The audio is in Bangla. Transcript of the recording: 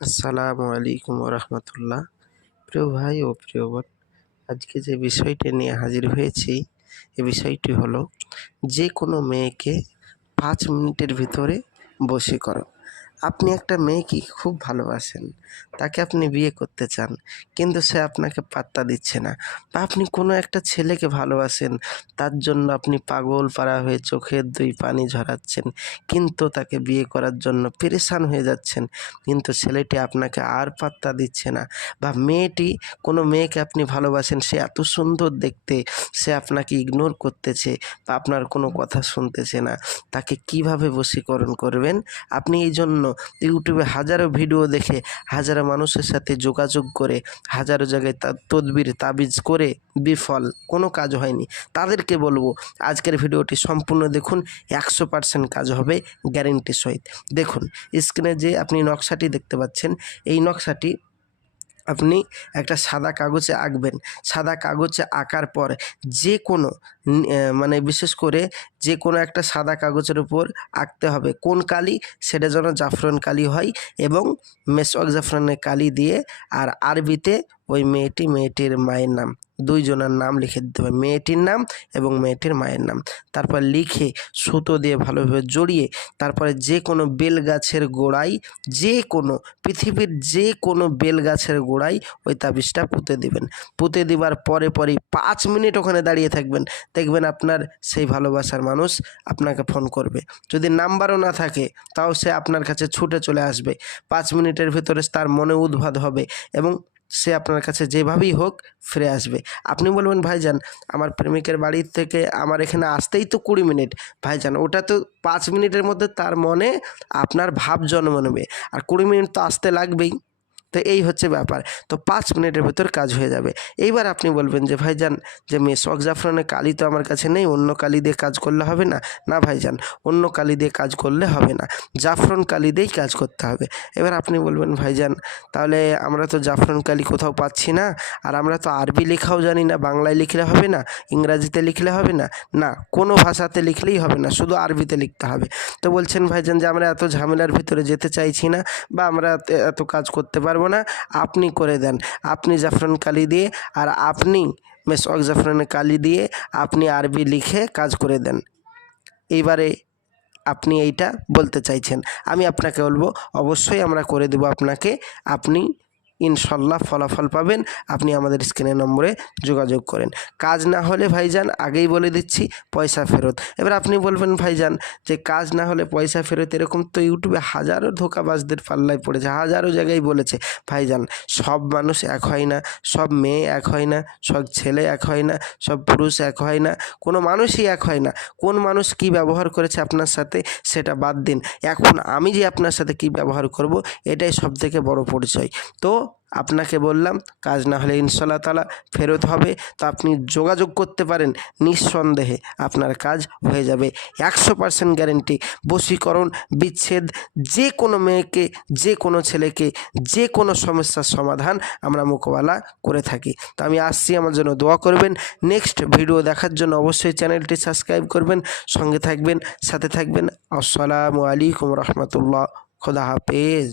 আসসালামু আলাইকুম রহমতুল্লাহ। প্রিয় ভাই ও প্রিয় বোন, আজকে যে বিষয়টি নিয়ে হাজির হয়েছি, এ বিষয়টি হলো যে কোনো মেয়েকে 5 মিনিটের ভিতরে বশীকরণ। আপনি একটা মেয়েকে খুব ভালোবাসেন, তাকে আপনি বিয়ে করতে চান, কিন্তু সে আপনাকে পাত্তা দিচ্ছে না। বা আপনি কোনো একটা ছেলেকে ভালোবাসেন, তার জন্য আপনি পাগল পারা হয়ে চোখের 2 পানি ঝরাচ্ছেন, কিন্তু তাকে বিয়ে করার জন্য পেরেশান হয়ে যাচ্ছেন, কিন্তু ছেলেটি আপনাকে আর পাত্তা দিচ্ছে না। বা কোনো মেয়েকে আপনি ভালোবাসেন, সে এত সুন্দর দেখতে, সে আপনাকে ইগনোর করতেছে বা আপনার কোনো কথা শুনতেছে না। তাকে কিভাবে বশীকরণ করবেন? আপনি এই জন্য ইউটিউবে হাজারো ভিডিও দেখে, হাজারো মানুষের সাথে যোগাযোগ করে, হাজারো জায়গায় তদবির তাবিজ করে বিফল, কোনো কাজ হয়নি। তাদেরকে বলবো আজকের ভিডিওটি সম্পূর্ণ দেখুন, 100% কাজ হবে গ্যারেন্টির সহিত। দেখুন, স্ক্রিনে যে আপনি নকশাটি দেখতে পাচ্ছেন, এই নকশাটি আপনি একটা সাদা কাগজে আঁকবেন। সাদা কাগজে আঁকার পর যে কোনো মানে বিশেষ করে যে কোনো একটা সাদা কাগজের উপর আঁকতে হবে। কোন কালি? সেটা যেন জাফরান কালি হয় এবং মেসওয়াক জাফরানের কালি দিয়ে, আর আরবিতে ওই মেয়েটির মায়ের নাম, 2 জনের নাম লিখে দিতে হবে, মেয়েটির নাম এবং মেয়েটির মায়ের নাম। তারপর লিখে সুতো দিয়ে ভালোভাবে জড়িয়ে, তারপরে যে কোনো বেল গাছের গোড়ায়, পৃথিবীর যে কোনো বেল গাছের গোড়ায় ওই তাবিজটা পুঁতে দিবেন। পুঁতে দেওয়ার পরেই 5 মিনিট ওখানে দাঁড়িয়ে থাকবেন। দেখবেন আপনার সেই ভালোবাসার মানুষ আপনাকে ফোন করবে। যদি নাম্বারও না থাকে, তাও সে আপনার কাছে ছুটে চলে আসবে। 5 মিনিটের ভিতরে তার মনে উদ্ভাদ হবে এবং সে আপনার কাছে যেভাবেই হোক ফিরে আসবে। আপনি বলবেন, ভাইজান আমার প্রেমিকের বাড়ি থেকে আমার এখানে আসতেই তো 20 মিনিট। ভাইজান ওটা তো 5 মিনিটের মধ্যে তার মনে আপনার ভাব জন্ম নেবে, আর 20 মিনিট তো আসতে লাগবেই। তো এই হচ্ছে ব্যাপার। তো 5 মিনিটের ভেতর কাজ হয়ে যাবে। এইবার আপনি বলবেন যে, ভাইজান যে মেসওয়াক জাফরানের কালি তো আমার কাছে নেই, অন্য কালি দিয়ে কাজ করলে হবে না? না ভাইজান, অন্য কালি দিয়ে কাজ করলে হবে না, জাফরান কালি দিয়েই কাজ করতে হবে। এবার আপনি বলবেন, ভাইজান তাহলে আমরা তো জাফরান কালি কোথাও পাচ্ছি না, আর আমরা তো আরবি লেখাও জানি না, বাংলায় লিখলে হবে না, ইংরাজিতে লিখলে হবে না? না, কোনো ভাষাতে লিখলেই হবে না, শুধু আরবিতে লিখতে হবে। তো বলছেন, ভাইজান যে আমরা এত ঝামেলার ভিতরে যেতে চাইছি না, বা আমরা এত কাজ করতে পারবো না, আপনি করে দেন। আপনি জাফরান কালি দিয়ে, আর আপনি মেসওয়াক জাফরানের কালি দিয়ে আপনি আরবি লিখে কাজ করে দেন। এইবারে আপনি এইটা বলতে চাইছেন, আমি আপনাকে বলবো অবশ্যই আমরা করে দেব আপনাকে। আপনি ইনশাল্লাহ ফলাফল পাবেন। আপনি আমাদের স্ক্রিনের নম্বরে যোগাযোগ করেন। কাজ না হলে ভাইজান আগেই বলে দিচ্ছি, পয়সা ফেরত। এবার আপনি বলবেন, ভাইজান যে কাজ না হলে পয়সা ফেরত, এরকম তো ইউটিউবে হাজারো ধোঁকাবাজদের পাল্লায় পড়েছে, হাজারো জায়গায় বলেছে। ভাইজান সব মানুষ এক হয় না, সব মেয়ে এক হয় না, সব ছেলে এক হয় না, সব পুরুষ এক হয় না, কোনো মানুষই এক হয় না। কোন মানুষ কি ব্যবহার করেছে আপনার সাথে সেটা বাদ দিন, এখন আমি যে আপনার সাথে কি ব্যবহার করব, এটাই সবথেকে বড় পরিচয়। তো আপনাকে বললাম, কাজ না হলে ইনশাআল্লাহ তাআলা ফেরত হবে। তো আপনি যোগাযোগ করতে পারেন, নিঃসন্দেহে আপনার কাজ হয়ে যাবে। 100% গ্যারেন্টি। বশীকরণ, বিচ্ছেদ, যে কোনো মেয়েকে, যে কোনো ছেলেকে, যে কোনো সমস্যার সমাধান আমরা মোকাবেলা করে থাকি। তো আমি আসছি, আমার জন্য দোয়া করবেন। নেক্সট ভিডিও দেখার জন্য অবশ্যই চ্যানেলটি সাবস্ক্রাইব করবেন, সঙ্গে থাকবেন, সাথে থাকবেন। আসসালামু আলাইকুম রহমতুল্লাহ। খোদা হাফেজ।